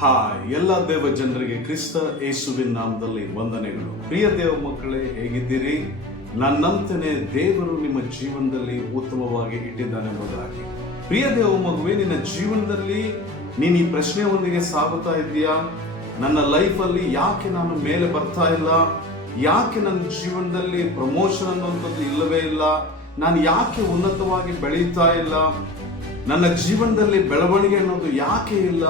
Hi, ಎಲ್ಲ ದೇವ ಜನರಿಗೆ ಕ್ರಿಸ್ತ ಯೇಸುವಿನ ನಾಮದಲ್ಲಿ ವಂದನೆಗಳು. ಪ್ರಿಯ ದೇವ ಮಕ್ಕಳೇ, ಹೇಗಿದ್ದೀರಿ? ನನ್ನಂತನೇ ದೇವರು ನಿಮ್ಮ ಜೀವನದಲ್ಲಿ ಉತ್ತಮವಾಗಿ ಇಟ್ಟಿದ್ದಾನೆ ಎಂಬುದಾಗಿ. ಪ್ರಿಯ ದೇವ ಮಗುವೆ, ನಿನ್ನ ಜೀವನದಲ್ಲಿ ನೀನು ಈ ಪ್ರಶ್ನೆಯೊಂದಿಗೆ ಸಾಗುತ್ತಾ ಇದ್ದೀಯಾ? ನನ್ನ ಲೈಫಲ್ಲಿ ಯಾಕೆ ನಾನು ಮೇಲೆ ಬರ್ತಾ ಇಲ್ಲ? ಯಾಕೆ ನನ್ನ ಜೀವನದಲ್ಲಿ ಪ್ರಮೋಷನ್ ಅನ್ನುವಂಥದ್ದು ಇಲ್ಲವೇ ಇಲ್ಲ? ನಾನು ಯಾಕೆ ಉನ್ನತವಾಗಿ ಬೆಳೀತಾ ಇಲ್ಲ? ನನ್ನ ಜೀವನದಲ್ಲಿ ಬೆಳವಣಿಗೆ ಅನ್ನೋದು ಯಾಕೆ ಇಲ್ಲ?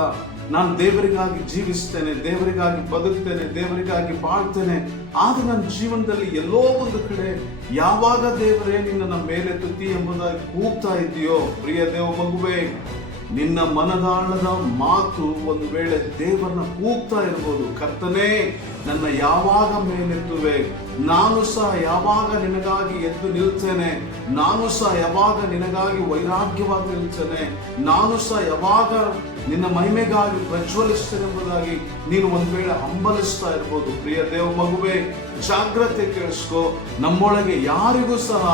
ನಾನು ದೇವರಿಗಾಗಿ ಜೀವಿಸ್ತೇನೆ ದೇವರಿಗಾಗಿ ಬದುಕ್ತೇನೆ, ದೇವರಿಗಾಗಿ ಬಾಳ್ತೇನೆ. ಆಗ ನನ್ನ ಜೀವನದಲ್ಲಿ ಎಲ್ಲೋ ಒಂದು ಕಡೆ ಯಾವಾಗ ದೇವರೇ ನಿನ್ನ ಮೇಲೆ ತುತಿ ಎಂಬುದಾಗಿ ಕೂಗ್ತಾ ಇದೆಯೋ, ಪ್ರಿಯ ದೇವ ಮಗುವೆ, ನಿನ್ನ ಮನದಾಳದ ಮಾತು ಒಂದು ವೇಳೆ ದೇವರನ್ನ ಕೂಗ್ತಾ ಇರ್ಬೋದು. ಕರ್ತನೇ, ನನ್ನ ಯಾವಾಗ ಮೇಲೆತ್ತುವೆ? ನಾನು ಸಹ ಯಾವಾಗ ನಿನಗಾಗಿ ಎದ್ದು ನಿಲ್ತೇನೆ? ನಾನು ಸಹ ಯಾವಾಗ ನಿನಗಾಗಿ ವೈರಾಗ್ಯವಾಗಿ ನಿಲ್ತೇನೆ? ನಾನು ಸಹ ಯಾವಾಗ ನಿನ್ನ ಮಹಿಮೆಗಾಗಿ ಪ್ರಜ್ವಲಿಸ್ತೇನೆ ಎಂಬುದಾಗಿ ನೀನು ಒಂದು ವೇಳೆ ಹಂಬಲಿಸ್ತಾ ಇರ್ಬೋದು. ಪ್ರಿಯ ದೇವ ಮಗುವೆ, ಜಾಗ್ರತೆ ಕೇಳಿಸ್ಕೋ. ನಮ್ಮೊಳಗೆ ಯಾರಿಗೂ ಸಹ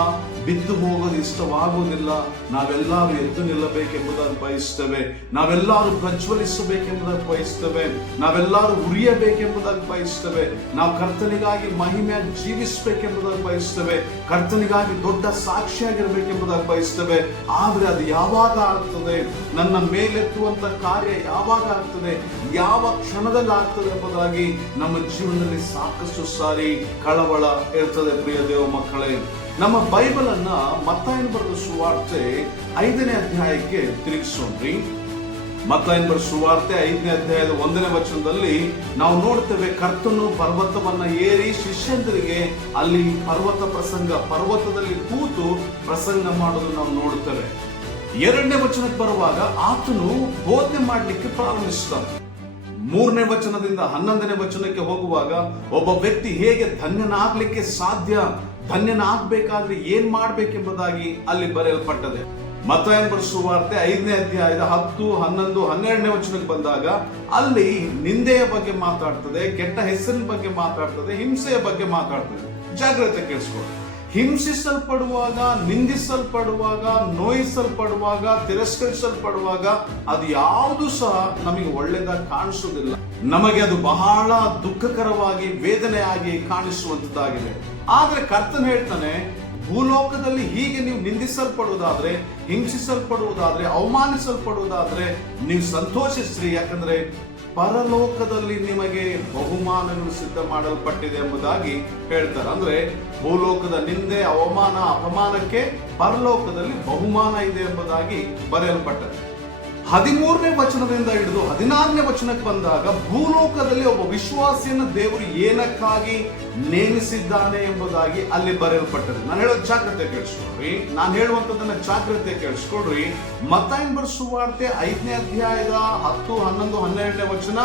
ಬಿದ್ದು ಹೋಗಲು ಇಷ್ಟವಾಗುವುದಿಲ್ಲ. ನಾವೆಲ್ಲರೂ ಎದ್ದು ನಿಲ್ಲಬೇಕೆಂಬುದನ್ನು ಬಯಸ್ತೇವೆ. ನಾವೆಲ್ಲರೂ ಪ್ರಜ್ವಲಿಸಬೇಕೆಂಬುದನ್ನು ಬಯಸ್ತೇವೆ. ನಾವೆಲ್ಲರೂ ಉರಿಯಬೇಕೆಂಬುದನ್ನು ಬಯಸ್ತೇವೆ. ನಾವು ಕರ್ತನಿಗಾಗಿ ಮಹಿಮೆಯಾಗಿ ಜೀವಿಸಬೇಕೆಂಬುದನ್ನು ಬಯಸ್ತೇವೆ. ಕರ್ತನಿಗಾಗಿ ದೊಡ್ಡ ಸಾಕ್ಷಿಯಾಗಿರಬೇಕೆಂಬುದಾಗಿ ಬಯಸ್ತೇವೆ. ಆದರೆ ಅದು ಯಾವಾಗ ಆಗ್ತದೆ? ನನ್ನ ಮೇಲೆತ್ತುವಂತ ಕಾರ್ಯ ಯಾವಾಗ ಆಗ್ತದೆ? ಯಾವ ಕ್ಷಣದಲ್ಲಿ ಆಗ್ತದೆ ಎಂಬುದಾಗಿ ನಮ್ಮ ಜೀವನದಲ್ಲಿ ಸಾಕಷ್ಟು ಸಾರಿ ಕಳವಳ ಇರ್ತದೆ ಪ್ರಿಯ ದೇವ ಮಕ್ಕಳೇ. ನಮ್ಮ ಬೈಬಲ್ ಅನ್ನ ಮತ್ತಾಯನ ಬರೆದ ಸುವಾರ್ತೆ ಐದನೇ ಅಧ್ಯಾಯಕ್ಕೆ ತಿರುಗಿಸೋಣ್ರಿ. ಮತ್ತಾಯನ್ ಬರೆದ ಸುವಾರ್ತೆ ಐದನೇ ಅಧ್ಯಾಯದ ಒಂದನೇ ವಚನದಲ್ಲಿ ನಾವು ನೋಡ್ತೇವೆ ಕರ್ತನು ಪರ್ವತವನ್ನ ಏರಿ ಶಿಷ್ಯಂದರಿಗೆ ಅಲ್ಲಿ ಪರ್ವತ ಪ್ರಸಂಗ, ಪರ್ವತದಲ್ಲಿ ಕೂತು ಪ್ರಸಂಗ ಮಾಡೋದು ನಾವು ನೋಡ್ತೇವೆ ಎರಡನೇ ವಚನಕ್ಕೆ ಬರುವಾಗ ಆತನು ಬೋಧನೆ ಮಾಡಲಿಕ್ಕೆ ಪ್ರಾರಂಭಿಸ್ತಾನೆ. ಮೂರನೇ ವಚನದಿಂದ ಹನ್ನೊಂದನೇ ವಚನಕ್ಕೆ ಹೋಗುವಾಗ ಒಬ್ಬ ವ್ಯಕ್ತಿ ಹೇಗೆ ಧನ್ಯನಾಗ್ಲಿಕ್ಕೆ ಸಾಧ್ಯ ಧನ್ಯನಾಗ್ಬೇಕಾದ್ರೆ ಏನ್ ಮಾಡಬೇಕೆಂಬುದಾಗಿ ಅಲ್ಲಿ ಬರೆಯಲ್ಪಟ್ಟದೆ. ಮತ್ತಾಯನ್ ಸುವಾರ್ತೆ ಐದನೇ ಅಧ್ಯಾಯದ ಹತ್ತು, ಹನ್ನೊಂದು, ಹನ್ನೆರಡನೇ ವಚನಕ್ಕೆ ಬಂದಾಗ ಅಲ್ಲಿ ನಿಂದೆಯ ಬಗ್ಗೆ ಮಾತಾಡ್ತದೆ, ಕೆಟ್ಟ ಹೆಸರಿನ ಬಗ್ಗೆ ಮಾತಾಡ್ತದೆ, ಹಿಂಸೆಯ ಬಗ್ಗೆ ಮಾತಾಡ್ತದೆ. ಜಾಗ್ರತೆ ಕೇಳಿಸ್ಕೊಳ್ಳಿ. ಹಿಂಸಿಸಲ್ಪಡುವಾಗ, ನಿಂದಿಸಲ್ಪಡುವಾಗ, ನೋಯಿಸಲ್ಪಡುವಾಗ, ತಿರಸ್ಕರಿಸಲ್ಪಡುವಾಗ ಅದು ಯಾವುದು ಸಹ ನಮಗೆ ಒಳ್ಳೆದಾಗಿ ಕಾಣಿಸುವುದಿಲ್ಲ. ನಮಗೆ ಅದು ಬಹಳ ದುಃಖಕರವಾಗಿ, ವೇದನೆಯಾಗಿ ಕಾಣಿಸುವಂತದ್ದಾಗಿದೆ ಆದ್ರೆ ಕರ್ತನ್ ಹೇಳ್ತಾನೆ, ಭೂಲೋಕದಲ್ಲಿ ಹೀಗೆ ನೀವು ನಿಂದಿಸಲ್ಪಡುವುದಾದ್ರೆ, ಹಿಂಸಿಸಲ್ಪಡುವುದಾದ್ರೆ, ಅವಮಾನಿಸಲ್ಪಡುವುದಾದ್ರೆ ನೀವು ಸಂತೋಷಿಸ್ರಿ. ಯಾಕಂದ್ರೆ ಪರಲೋಕದಲ್ಲಿ ನಿಮಗೆ ಬಹುಮಾನಗಳು ಸಿದ್ಧ ಮಾಡಲ್ಪಟ್ಟಿದೆ ಎಂಬುದಾಗಿ ಹೇಳ್ತಾರೆ. ಅಂದ್ರೆ ಭೂಲೋಕದ ನಿಂದೆ ಅವಮಾನ, ಅಪಮಾನಕ್ಕೆ ಪರಲೋಕದಲ್ಲಿ ಬಹುಮಾನ ಇದೆ ಎಂಬುದಾಗಿ ಬರೆಯಲ್ಪಟ್ಟದೆ ಹದಿಮೂರನೇ ವಚನದಿಂದ ಹಿಡಿದು ಹದಿನಾರನೇ ವಚನಕ್ಕೆ ಬಂದಾಗ, ಭೂಲೋಕದಲ್ಲಿ ಒಬ್ಬ ವಿಶ್ವಾಸಿಯನ್ನು ದೇವರು ಏನಕ್ಕಾಗಿ ನೇಮಿಸಿದ್ದಾನೆ ಎಂಬುದಾಗಿ ಅಲ್ಲಿ ಬರೆಯಲ್ಪಟ್ಟಿದೆ. ನಾನು ಹೇಳೋದು ಜಾಗ್ರತೆ ಕೇಳಿಸ್ಕೊಡ್ರಿ ನಾನು ಹೇಳುವಂತದನ್ನ ಜಾಗ್ರತೆ ಕೇಳಿಸ್ಕೊಡ್ರಿ ಮತ್ತಾಯನ್ ಬರ್ಸುವಾರ್ತೆ ಐದನೇ ಅಧ್ಯಾಯದ ಹತ್ತು, ಹನ್ನೊಂದು, ಹನ್ನೆರಡನೇ ವಚನ.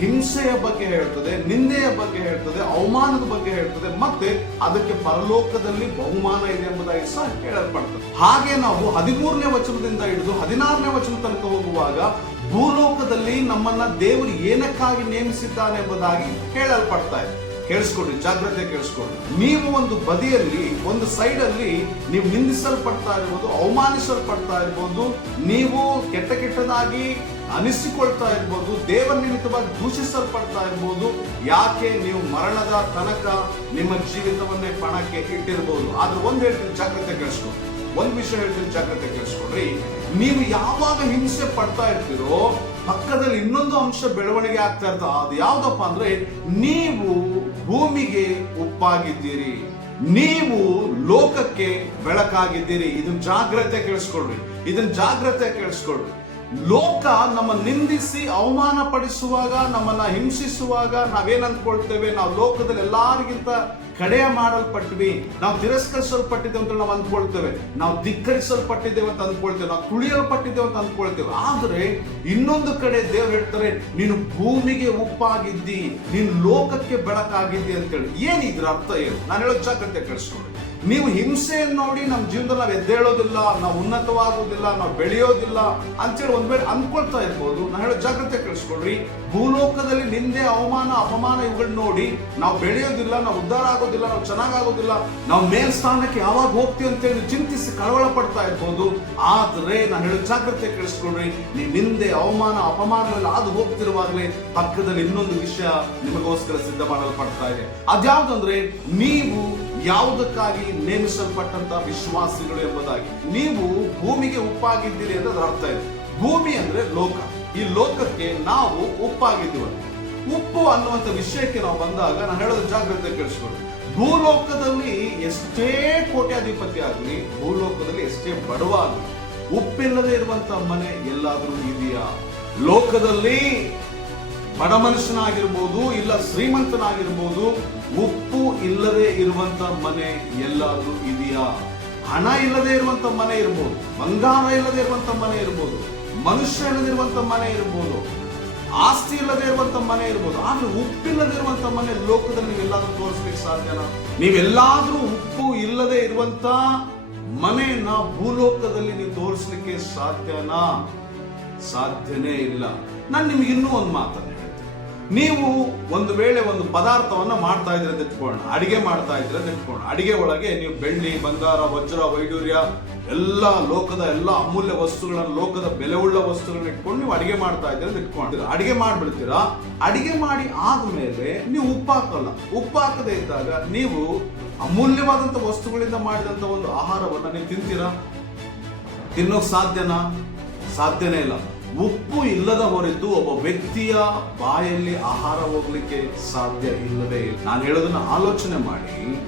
ಹಿಂಸೆಯ ಬಗ್ಗೆ ಹೇಳ್ತದೆ, ನಿಂದೆಯ ಬಗ್ಗೆ ಹೇಳ್ತದೆ, ಅವಮಾನದ ಬಗ್ಗೆ ಹೇಳ್ತದೆ, ಮತ್ತೆ ಅದಕ್ಕೆ ಪರಲೋಕದಲ್ಲಿ ಬಹುಮಾನ ಇದೆ ಎಂಬುದಾಗಿ ಸಹ ಹೇಳಲ್ಪಡ್ತದೆ. ಹಾಗೆ ನಾವು ಹದಿಮೂರನೇ ವಚನದಿಂದ ಹಿಡಿದು ಹದಿನಾರನೇ ವಚನ ತನಕ ಹೋಗುವಾಗ ಭೂಲೋಕದಲ್ಲಿ ನಮ್ಮನ್ನ ದೇವರು ಏನಕ್ಕಾಗಿ ನೇಮಿಸಿದ್ದಾನೆ ಎಂಬುದಾಗಿ ಹೇಳಲ್ಪಡ್ತಾ ಇದೆ. ಕೇಳಿಸ್ಕೊಡ್ರಿ, ಜಾಗ್ರತೆ ಕೇಳಿಸ್ಕೊಡ್ರಿ. ನೀವು ಒಂದು ಬದಿಯಲ್ಲಿ, ಒಂದು ಸೈಡ್ ಅಲ್ಲಿ ನೀವು ನಿಂದಿಸಲ್ಪಡ್ತಾ ಇರ್ಬೋದು ಅವಮಾನಿಸಲ್ಪಡ್ತಾ ಇರ್ಬೋದು ನೀವು ಕೆಟ್ಟ ಕೆಟ್ಟದಾಗಿ ಅನಿಸಿಕೊಳ್ತಾ ಇರ್ಬೋದು ದೇವರ ನಿಮಿತ್ತವಾಗಿ ದೂಷಿಸಲ್ಪಡ್ತಾ ಇರ್ಬೋದು ಯಾಕೆ ನೀವು ಮರಣದ ತನಕ ನಿಮ್ಮ ಜೀವಿತವನ್ನೇ ಪಣಕ್ಕೆ ಇಟ್ಟಿರ್ಬೋದು? ಆದ್ರೆ ಒಂದು ಹೇಳ್ತೀನಿ, ಜಾಗ್ರತೆ ಕೇಳಿಸ್ಕೊಡ್ರಿ. ಒಂದ್ ವಿಷಯ ಹೇಳ್ತೀನಿ, ಜಾಗ್ರತೆ ಕೇಳಿಸ್ಕೊಡ್ರಿ. ನೀವು ಯಾವಾಗ ಹಿಂಸೆ ಪಡ್ತಾ ಇರ್ತೀರೋ ಪಕ್ಕದಲ್ಲಿ ಇನ್ನೊಂದು ಅಂಶ ಬೆಳವಣಿಗೆ ಆಗ್ತಾ ಇರ್ತದೆ. ಅದು ಯಾವ್ದಪ್ಪ ಅಂದ್ರೆ, ನೀವು ಭೂಮಿಗೆ ಉಪ್ಪಾಗಿದ್ದೀರಿ ನೀವು ಲೋಕಕ್ಕೆ ಬೆಳಕಾಗಿದ್ದೀರಿ. ಇದನ್ನ ಜಾಗ್ರತೆ ಕೇಳಿಸ್ಕೊಳ್ರಿ. ಇದನ್ನ ಜಾಗ್ರತೆ ಕೇಳಿಸ್ಕೊಳ್ರಿ. ಲೋಕ ನಮ್ಮ ನಿಂದಿಸಿ ಅವಮಾನ ಪಡಿಸುವಾಗ ನಮ್ಮನ್ನ ಹಿಂಸಿಸುವಾಗ ನಾವೇನ್ ಅಂದ್ಕೊಳ್ತೇವೆ? ನಾವು ಲೋಕದಲ್ಲಿ ಎಲ್ಲರಿಗಿಂತ ಕಡೆಯ ಮಾಡಲ್ಪಟ್ವಿ ನಾವು ತಿರಸ್ಕರಿಸಲ್ಪಟ್ಟಿದ್ದೇವೆ ಅಂತ ನಾವು ಅಂದ್ಕೊಳ್ತೇವೆ. ನಾವು ಧಿಕ್ಕರಿಸಲ್ಪಟ್ಟಿದ್ದೇವೆ ಅಂತ ಅಂದ್ಕೊಳ್ತೇವೆ, ನಾವು ತುಳಿಯಲ್ಪಟ್ಟಿದ್ದೇವೆ ಅಂತ ಅಂದ್ಕೊಳ್ತೇವೆ. ಆದರೆ ಇನ್ನೊಂದು ಕಡೆ ದೇವ್ರು ಹೇಳ್ತಾರೆ, ನೀನು ಭೂಮಿಗೆ ಉಪ್ಪಾಗಿದ್ದಿ, ನೀನು ಲೋಕಕ್ಕೆ ಬೆಳಕಾಗಿದ್ದಿ ಅಂತೇಳಿ. ಏನಿದ್ರ ಅರ್ಥ ಏನು? ನಾನು ಹೇಳೋ ಜಾಗ್ರತೆ ಕೇಳಿಸ್ಕೊಳ್ಳಿ ನೀವು ಹಿಂಸೆಯನ್ನು ನೋಡಿ ನಮ್ಮ ಜೀವನದಲ್ಲಿ ನಾವು ಎದ್ದೇಳೋದಿಲ್ಲ, ನಾವು ಉನ್ನತವಾಗೋದಿಲ್ಲ, ನಾವು ಬೆಳೆಯೋದಿಲ್ಲ ಅಂತೇಳಿ ಒಂದ್ ವೇಳೆ ಅನ್ಕೊಳ್ತಾ ಇರ್ಬೋದು ನಾನು ಹೇಳೋ ಜಾಗ್ರತೆ ಕಳಿಸ್ಕೊಡ್ರಿ ಭೂಲೋಕದಲ್ಲಿ ನಿಂದೆ ಅವಮಾನ, ಅಪಮಾನ ಇವುಗಳನ್ನ ನೋಡಿ ನಾವು ಬೆಳೆಯೋದಿಲ್ಲ, ನಾವು ಉದ್ಧಾರ ಆಗೋದಿಲ್ಲ, ನಾವು ಚೆನ್ನಾಗಾಗೋದಿಲ್ಲ, ನಾವು ಮೇಲ್ ಸ್ಥಾನಕ್ಕೆ ಯಾವಾಗ ಹೋಗ್ತೀವಿ ಅಂತೇಳಿ ಚಿಂತಿಸಿ ಕಳವಳ ಪಡ್ತಾ ಇರ್ಬೋದು. ಆದ್ರೆ ನಾನು ಹೇಳೋ ಜಾಗ್ರತೆ ಕಳಿಸ್ಕೊಡ್ರಿ ನೀವು ನಿಂದೆ ಅವಮಾನ, ಅಪಮಾನಗಳಲ್ಲಿ ಅದು ಹೋಗ್ತಿರುವಾಗಲೇ ಪಕ್ಕದಲ್ಲಿ ಇನ್ನೊಂದು ವಿಷಯ ನಿಮಗೋಸ್ಕರ ಸಿದ್ಧ ಮಾಡಲ್ಪಡ್ತಾ ಇದೆ. ಅದ್ಯಾವ್ದಂದ್ರೆ, ನೀವು ಯಾವುದಕ್ಕಾಗಿ ನೇಮಿಸಲ್ಪಟ್ಟಂತ ವಿಶ್ವಾಸಿಗಳು ಎಂಬುದಾಗಿ. ನೀವು ಭೂಮಿಗೆ ಉಪ್ಪಾಗಿದ್ದೀರಿ ಅಂತ ಅರ್ಥ ಇದೆ. ಭೂಮಿ ಅಂದ್ರೆ ಲೋಕ. ಈ ಲೋಕಕ್ಕೆ ನಾವು ಉಪ್ಪಾಗಿದ್ದೀವಿ ಉಪ್ಪು ಅನ್ನುವಂಥ ವಿಷಯಕ್ಕೆ ನಾವು ಬಂದಾಗ ನಾನು ಹೇಳೋದು ಜಾಗ್ರತೆ ಕೇಳಿಸ್ಕೊಳ್ಳಿ. ಭೂಲೋಕದಲ್ಲಿ ಎಷ್ಟೇ ಕೋಟ್ಯಾಧಿಪತಿ ಆಗಲಿ, ಭೂಲೋಕದಲ್ಲಿ ಎಷ್ಟೇ ಬಡವ ಆಗಲಿ ಉಪ್ಪಿಲ್ಲದೆ ಇರುವಂತ ಮನೆ ಎಲ್ಲಾದರೂ ಇದೆಯಾ? ಲೋಕದಲ್ಲಿ ಬಡ ಮನುಷ್ಯನಾಗಿರ್ಬೋದು ಇಲ್ಲ ಶ್ರೀಮಂತನಾಗಿರ್ಬೋದು, ಉಪ್ಪು ಇಲ್ಲದೆ ಇರುವಂತ ಮನೆ ಎಲ್ಲಾದ್ರೂ ಇದೆಯಾ? ಹಣ ಇಲ್ಲದೆ ಇರುವಂತ ಮನೆ ಇರ್ಬೋದು, ಬಂಗಾರ ಇಲ್ಲದೆ ಇರುವಂತ ಮನೆ ಇರ್ಬೋದು, ಮನುಷ್ಯ ಇಲ್ಲದೆ ಇರುವಂತ ಮನೆ ಇರ್ಬೋದು, ಆಸ್ತಿ ಇಲ್ಲದೆ ಇರುವಂತ ಮನೆ ಇರ್ಬೋದು, ಆದ್ರೆ ಉಪ್ಪಿಲ್ಲದೆ ಇರುವಂತ ಮನೆ ಲೋಕದಲ್ಲಿ ನೀವೆಲ್ಲಾದ್ರೂ ತೋರಿಸ್ಲಿಕ್ಕೆ ಸಾಧ್ಯನಾ ನೀವೆಲ್ಲಾದ್ರೂ ಉಪ್ಪು ಇಲ್ಲದೆ ಇರುವಂತ ಮನೆಯನ್ನ ಭೂಲೋಕದಲ್ಲಿ ನೀವು ತೋರಿಸ್ಲಿಕ್ಕೆ ಸಾಧ್ಯನಾ? ಸಾಧ್ಯನೇ ಇಲ್ಲ. ನಾನು ನಿಮ್ಗೆ ಇನ್ನೂ ಒಂದು ಹೇಳ್ತೇನೆ ನೀವು ಒಂದು ವೇಳೆ ಒಂದು ಪದಾರ್ಥವನ್ನ ಮಾಡ್ತಾ ಇದ್ರೆ ಅಂತ ಅಡಿಗೆ ಮಾಡ್ತಾ ಇದ್ರೆ ಅಂತ ಅಡಿಗೆ ಒಳಗೆ ನೀವು ಬೆಳ್ಳಿ, ಬಂಗಾರ, ವಜ್ರ ವೈಡೂರ್ಯ ಎಲ್ಲ ಲೋಕದ ಎಲ್ಲ ಅಮೂಲ್ಯ ವಸ್ತುಗಳನ್ನು, ಲೋಕದ ಬೆಲೆ ಉಳ್ಳ ವಸ್ತುಗಳನ್ನ ಇಟ್ಕೊಂಡು ನೀವು ಅಡಿಗೆ ಮಾಡ್ತಾ ಇದ್ರೆ ಅಂತ ಇಟ್ಕೊಂಡಿರ ಅಡಿಗೆ ಮಾಡ್ಬಿಡ್ತೀರಾ? ಅಡಿಗೆ ಮಾಡಿ ಆದ್ಮೇಲೆ ನೀವು ಉಪ್ಪು ಹಾಕಲ್ಲ. ಉಪ್ಪು ಹಾಕದೇ ಇದ್ದಾಗ ನೀವು ಅಮೂಲ್ಯವಾದಂತ ವಸ್ತುಗಳಿಂದ ಮಾಡಿದಂತ ಒಂದು ಆಹಾರವನ್ನ ನೀವು ತಿಂತೀರಾ? ತಿನ್ನೋಕ್ ಸಾಧ್ಯನಾ? ಸಾಧ್ಯನೇ ಇಲ್ಲ. ಉಪ್ಪು ಇಲ್ಲದ ಹೊರತು ಒಬ್ಬ ವ್ಯಕ್ತಿಯ ಬಾಯಲ್ಲಿ ಆಹಾರ ಹೋಗ್ಲಿಕ್ಕೆ ಸಾಧ್ಯ ಇಲ್ಲದೆ ಇಲ್ಲ. ನಾನು ಹೇಳೋದನ್ನ ಆಲೋಚನೆ ಮಾಡಿ.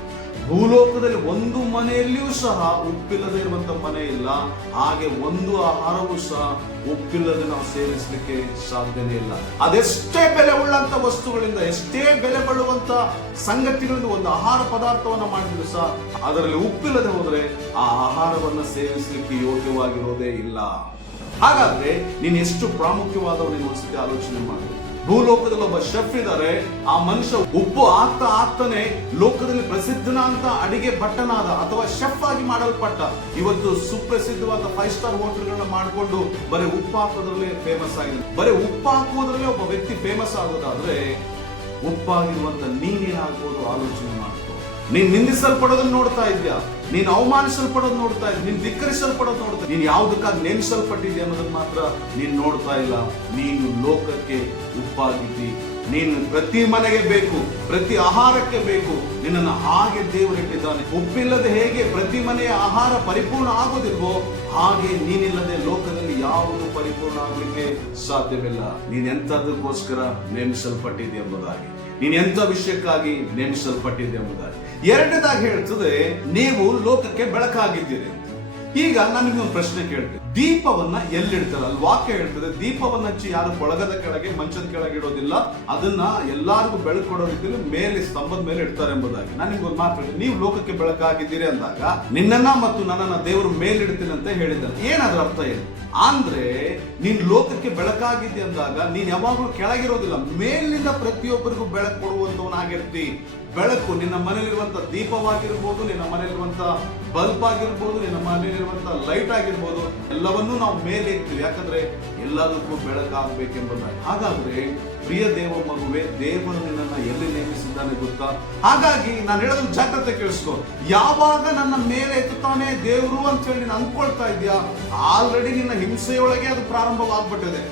ಭೂಲೋಕದಲ್ಲಿ ಒಂದು ಮನೆಯಲ್ಲಿಯೂ ಸಹ ಉಪ್ಪಿಲ್ಲದೆ ಇರುವಂತ ಮನೆ ಇಲ್ಲ. ಹಾಗೆ ಒಂದು ಆಹಾರವೂ ಸಹ ಉಪ್ಪಿಲ್ಲದೆ ನಾವು ಸೇವಿಸಲಿಕ್ಕೆ ಸಾಧ್ಯನೇ ಇಲ್ಲ. ಅದೆಷ್ಟೇ ಬೆಲೆ ಉಳ್ಳಂತ ವಸ್ತುಗಳಿಂದ, ಎಷ್ಟೇ ಬೆಲೆ ಬಳುವಂತ ಸಂಗತಿಗಳಿಂದ ಒಂದು ಆಹಾರ ಪದಾರ್ಥವನ್ನ ಮಾಡಿದ್ರು ಸಹ ಅದರಲ್ಲಿ ಉಪ್ಪಿಲ್ಲದೆ ಹೋದರೆ ಆ ಆಹಾರವನ್ನ ಸೇವಿಸಲಿಕ್ಕೆ ಯೋಗ್ಯವಾಗಿರೋದೇ ಇಲ್ಲ. ಹಾಗಾದ್ರೆ ನೀನು ಎಷ್ಟು ಪ್ರಾಮುಖ್ಯವಾದವನು ನೀನು ಒಂದ್ಸತಿ ಆಲೋಚನೆ ಮಾಡಿ. ಭೂಲೋಕದಲ್ಲಿ ಒಬ್ಬ ಶೆಫ್ ಇದ್ದಾರೆ ಆ ಮನುಷ್ಯ ಉಪ್ಪು ಆಗ್ತಾ ಆಗ್ತಾನೆ ಲೋಕದಲ್ಲಿ ಪ್ರಸಿದ್ಧನಾಂತ ಅಡಿಗೆ ಭಟ್ಟನಾದ ಅಥವಾ ಶೆಫ್ ಆಗಿ ಮಾಡಲ್ಪಟ್ಟ, ಇವತ್ತು ಸುಪ್ರಸಿದ್ಧವಾದ ಫೈವ್ ಸ್ಟಾರ್ ಹೋಟೆಲ್ಗಳನ್ನ ಮಾಡಿಕೊಂಡು ಬರೀ ಉಪ್ಪು ಹಾಕೋದ್ರಲ್ಲೇ ಫೇಮಸ್ ಆಗಿದೆ. ಬರೀ ಉಪ್ಪು ಹಾಕೋದ್ರಲ್ಲೇ ಒಬ್ಬ ವ್ಯಕ್ತಿ ಫೇಮಸ್ ಆಗೋದಾದ್ರೆ, ಉಪ್ಪಾಗಿರುವಂತ ನೀನೇನಾಗ್ಬೋದು ಆಲೋಚನೆ ಮಾಡ್ಕೋ ನೀನ್ ನಿಂದಿಸಲ್ಪಡೋದನ್ನ ನೋಡ್ತಾ ಇದ್ಯಾ? ನೀನ್ ಅವಮಾನಿಸಲ್ಪಡೋದು ನೋಡ್ತಾ ಇದ್ಯಾ? ನೀನ್ ಧಿಕ್ಕರಿಸಲ್ಪಡೋದು ನೋಡ್ತಾ ನೀನ್ ಯಾವ್ದಕ್ಕಾಗಿ ನೇಮಿಸಲ್ಪಟ್ಟಿದ್ಯಾ ಅನ್ನೋದನ್ನ ಮಾತ್ರ ನೀನ್ ನೋಡ್ತಾ ಇಲ್ಲ. ನೀನು ಲೋಕಕ್ಕೆ ಉಪ್ಪಾಗಿದ್ದಿ. ನೀನು ಪ್ರತಿ ಮನೆಗೆ ಬೇಕು, ಪ್ರತಿ ಆಹಾರಕ್ಕೆ ಬೇಕು. ನಿನ್ನನ್ನು ಹಾಗೆ ದೇವರಿಟ್ಟಿದ್ದಾನೆ ಉಪ್ಪಿಲ್ಲದೆ ಹೇಗೆ ಪ್ರತಿ ಮನೆಯ ಆಹಾರ ಪರಿಪೂರ್ಣ ಆಗೋದಿಲ್ವೋ, ಹಾಗೆ ನೀನಿಲ್ಲದೆ ಲೋಕದಲ್ಲಿ ಯಾವುದು ಪರಿಪೂರ್ಣ ಆಗಲಿಕ್ಕೆ ಸಾಧ್ಯವಿಲ್ಲ. ನೀನ್ ಎಂತದಕ್ಕೋಸ್ಕರ ನೇಮಿಸಲ್ಪಟ್ಟಿದೆ ಎಂಬುದಾಗಿ. ನೀನ್ ಎಂತ ವಿಷಯಕ್ಕಾಗಿ ನೇಮಿಸಲ್ಪಟ್ಟಿದೆ ಎಂಬುದಾಗಿ. ಎರಡನೇದಾಗಿ ಹೇಳ್ತದೆ ನೀವು ಲೋಕಕ್ಕೆ ಬೆಳಕಾಗಿದ್ದೀರಿ. ಈಗ ನನಗೆ ಒಂದು ಪ್ರಶ್ನೆ ಕೇಳ್ತೀನಿ. ದೀಪವನ್ನ ಎಲ್ಲಿಡ್ತಾರೆ? ಅಲ್ಲಿ ವಾಕ್ಯ ಹೇಳ್ತದೆ, ದೀಪವನ್ನ ಹಚ್ಚಿ ಯಾರು ಕೊಳಗದ ಕೆಳಗೆ, ಮಂಚದ ಕೆಳಗೆ ಇಡೋದಿಲ್ಲ. ಅದನ್ನ ಎಲ್ಲಾರ್ಗು ಬೆಳಕು ಕೊಡೋ ರೀತಿಯಲ್ಲಿ ಮೇಲೆ, ಸ್ತಂಭದ ಮೇಲೆ ಇಡ್ತಾರೆ ಎಂಬುದಾಗಿ. ನಾನು ನಿಮ್ಗೆ ಒಂದು ಮಾತು ನೀವು ಲೋಕಕ್ಕೆ ಬೆಳಕಾಗಿದ್ದೀರಿ ಅಂದಾಗ, ನಿನ್ನನ್ನ ಮತ್ತು ನನ್ನನ್ನ ದೇವರು ಮೇಲಿಡ್ತೀನಿ ಅಂತ ಹೇಳಿದ್ದಾನೆ. ಏನಾದ್ರ ಅರ್ಥ ಏನು? ಅಂದ್ರೆ, ನೀನ್ ಲೋಕಕ್ಕೆ ಬೆಳಕಾಗಿದ್ದೆ ಅಂದಾಗ, ನೀನ್ ಯಾವಾಗಲೂ ಕೆಳಗಿರೋದಿಲ್ಲ. ಮೇಲಿನಿಂದ ಪ್ರತಿಯೊಬ್ಬರಿಗೂ ಬೆಳಕು ಕೊಡುವಂತವನಾಗಿರ್ತಿ ಬೆಳಕು ನಿನ್ನ ಮನೆಯಲ್ಲಿರುವಂತ ದೀಪವಾಗಿರ್ಬೋದು, ನಿನ್ನ ಮನೆಯಲ್ಲಿರುವಂತ ಬಲ್ಬ್ ಆಗಿರ್ಬೋದು, ನಿನ್ನ ಮನೆಯಲ್ಲಿರುವಂತ ಲೈಟ್ ಆಗಿರ್ಬೋದು ಎಲ್ಲವನ್ನೂ ನಾವು ಮೇಲೆ ಇರ್ತೀವಿ ಯಾಕಂದ್ರೆ ಎಲ್ಲದಕ್ಕೂ ಬೆಳಕಾಗಬೇಕೆಂಬುದಾಗಿ ಹಾಗಾದ್ರೆ ಪ್ರಿಯ ದೇವ ಮಗುವೆ, ದೇವರು ನಿನ್ನನ್ನ ಎಲ್ಲಿ ನೇಮಿಸಿದ್ದಾನೆ ಗೊತ್ತಾ? ಹಾಗಾಗಿ ನಾನು ಹೇಳೋದು ಜಾಗ್ರತೆ ಕೇಳಿಸ್ಕೊ. ಯಾವಾಗ ನನ್ನ ಮೇಲೆ ಎತ್ತುತ್ತಾನೆ ದೇವರು ಅಂತ ಹೇಳಿ ನೀನು ಅನ್ಕೊಳ್ತಾ ಇದೆಯಾ ಆಲ್ರೆಡಿ ನಿನ್ನ ಹಿಂಸೆಯೊಳಗೆ ಅದು ಪ್ರಾರಂಭವಾಗ್ಬಿಟ್ಟಿದೆ.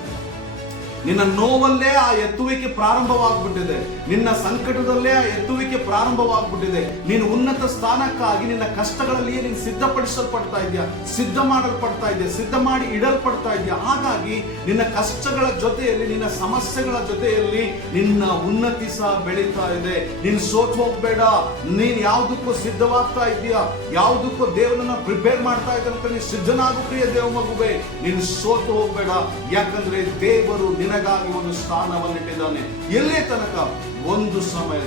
ನಿನ್ನ ನೋವಲ್ಲೇ ಆ ಎತ್ತುವಿಕೆ ಪ್ರಾರಂಭವಾಗ್ಬಿಟ್ಟಿದೆ. ನಿನ್ನ ಸಂಕಟದಲ್ಲೇ ಆ ಎತ್ತುವಿಕೆ ಪ್ರಾರಂಭವಾಗ್ಬಿಟ್ಟಿದೆ. ನೀನು ಉನ್ನತ ಸ್ಥಾನಕ್ಕಾಗಿ ನಿನ್ನ ಕಷ್ಟಗಳಲ್ಲಿಯೇ ನೀನು ಸಿದ್ಧಪಡಿಸಲ್ಪಡ್ತಾ ಇದೆಯಾ ಸಿದ್ಧ ಮಾಡಲ್ಪಡ್ತಾ ಇದೆಯಾ ಸಿದ್ಧ ಮಾಡಿ ಇಡಲ್ಪಡ್ತಾ ಇದೆಯಾ ಹಾಗಾಗಿ ನಿನ್ನ ಕಷ್ಟಗಳ ಜೊತೆಯಲ್ಲಿ, ನಿನ್ನ ಸಮಸ್ಯೆಗಳ ಜೊತೆಯಲ್ಲಿ ನಿನ್ನ ಉನ್ನತಿ ಸಹ ಬೆಳೀತಾ ಇದೆ. ನೀನು ಸೋತ್ ಹೋಗ್ಬೇಡ. ನೀನ್ ಯಾವ್ದಕ್ಕೂ ಸಿದ್ಧವಾಗ್ತಾ ಇದೆಯಾ ಯಾವ್ದಕ್ಕೂ ದೇವರನ್ನ ಪ್ರಿಪೇರ್ ಮಾಡ್ತಾ ಇದ್ದಂತ ನೀನು ಸಿದ್ಧನಾಗು ಪ್ರಿಯ ದೇವ ಮಗುವೆ. ನೀನು ಸೋತು ಹೋಗ್ಬೇಡ. ಯಾಕಂದ್ರೆ ದೇವರು ನಿನಗಾಗಿ ಒಂದು ಸ್ಥಾನವನ್ನಿಟ್ಟಿದ್ದಾನೆ. ಎಲ್ಲೇ ತನಕ? ಒಂದು ಸಮಯ.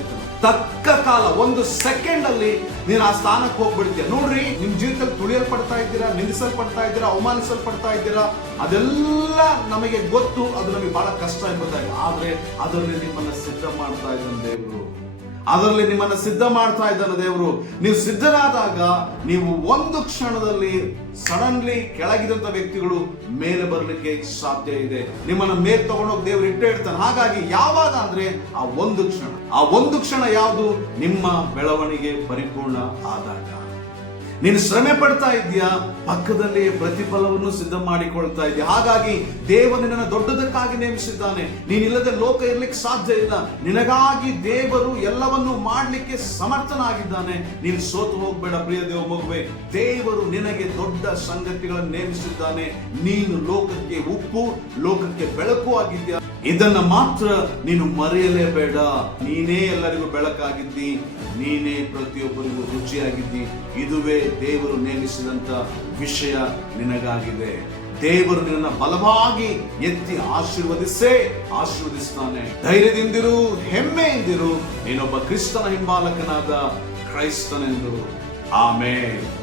ತಕ್ಕ ಕಾಲ, ಒಂದು ಸೆಕೆಂಡ್ ಅಲ್ಲಿ ನೀನು ಆ ಸ್ಥಾನಕ್ಕೆ ಹೋಗ್ಬಿಡ್ತೀಯ. ನೋಡ್ರಿ, ನಿಮ್ ಜೀವಿತದಲ್ಲಿ ತುಳಿಯಲ್ಪಡ್ತಾ ಇದ್ದೀರಾ ನಿಂದಿಸಲ್ಪಡ್ತಾ ಇದ್ದೀರಾ, ಅವಮಾನಿಸಲ್ಪಡ್ತಾ ಇದ್ದೀರಾ? ಅದೆಲ್ಲ ನಮಗೆ ಗೊತ್ತು, ಅದು ನಮಗೆ ಬಹಳ ಕಷ್ಟ ಎಂಬುದಾಗಿ ಆದ್ರೆ ಅದರಲ್ಲಿ ನಿಮ್ಮನ್ನ ಸಿದ್ಧ ಮಾಡ್ತಾ ಇದ್ದಾನೆ ದೇವರು. ಅದರಲ್ಲಿ ನಿಮ್ಮನ್ನು ಸಿದ್ಧ ಮಾಡ್ತಾ ಇದ್ದಾನೆ ದೇವರು. ನೀವು ಸಿದ್ಧರಾದಾಗ ನೀವು ಒಂದು ಕ್ಷಣದಲ್ಲಿ ಸಡನ್ಲಿ ಕೆಳಗಿದಂತ ವ್ಯಕ್ತಿಗಳು ಮೇಲೆ ಬರಲಿಕ್ಕೆ ಸಾಧ್ಯ ಇದೆ. ನಿಮ್ಮನ್ನ ಮೇಲೆ ತಗೊಂಡೋಗಿ ದೇವರು ಇಟ್ಟೇ ಇಡ್ತಾನೆ. ಹಾಗಾಗಿ ಯಾವಾಗ ಅಂದ್ರೆ ಆ ಒಂದು ಕ್ಷಣ. ಆ ಒಂದು ಕ್ಷಣ ಯಾವುದು? ನಿಮ್ಮ ಬೆಳವಣಿಗೆ ಪರಿಪೂರ್ಣ ಆದಾಗ. ನೀನು ಶ್ರಮೆ ಪಡ್ತಾ ಇದೆಯಾ ಪಕ್ಕದಲ್ಲಿ ಪ್ರತಿಫಲವನ್ನು ಸಿದ್ಧ ಮಾಡಿಕೊಳ್ತಾ ಇದೆಯಾ ಹಾಗಾಗಿ ದೇವರು ನಿನ್ನ ದೊಡ್ಡದಕ್ಕಾಗಿ ನೇಮಿಸಿದ್ದಾನೆ. ನೀನಿಲ್ಲದೆ ಲೋಕ ಇರ್ಲಿಕ್ಕೆ ಸಾಧ್ಯ ಇಲ್ಲ. ನಿನಗಾಗಿ ದೇವರು ಎಲ್ಲವನ್ನು ಮಾಡಲಿಕ್ಕೆ ಸಮರ್ಥನಾಗಿದ್ದಾನೆ. ನೀನು ಸೋತು ಹೋಗ್ಬೇಡ ಪ್ರಿಯ ದೇವ ಮಗುವೆ. ದೇವರು ನಿನಗೆ ದೊಡ್ಡ ಸಂಗತಿಗಳನ್ನು ನೇಮಿಸಿದ್ದಾನೆ. ನೀನು ಲೋಕಕ್ಕೆ ಉಪ್ಪು, ಲೋಕಕ್ಕೆ ಬೆಳಕು ಆಗಿದ್ಯಾ? ಇದನ್ನ ಮಾತ್ರ ನೀನು ಮರೆಯಲೇಬೇಡ. ನೀನೇ ಎಲ್ಲರಿಗೂ ಬೆಳಕಾಗಿದ್ದಿ. ನೀನೇ ಪ್ರತಿಯೊಬ್ಬರಿಗೂ ರುಚಿಯಾಗಿದ್ದಿ. ಇದುವೇ ದೇವರು ನೇಮಿಸಿದಂತ ವಿಷಯ ನಿನಗಾಗಿದೆ. ದೇವರು ನಿನ್ನ ಬಲವಾಗಿ ಎತ್ತಿ ಆಶೀರ್ವದಿಸೇ ಆಶೀರ್ವದಿಸ್ತಾನೆ. ಧೈರ್ಯದಿಂದಿರು, ಹೆಮ್ಮೆಯಿಂದಿರು. ನೀನೊಬ್ಬ ಕ್ರಿಸ್ತನ ಹಿಂಬಾಲಕನಾದ ಕ್ರೈಸ್ತನೆಂದು. ಆಮೇಲೆ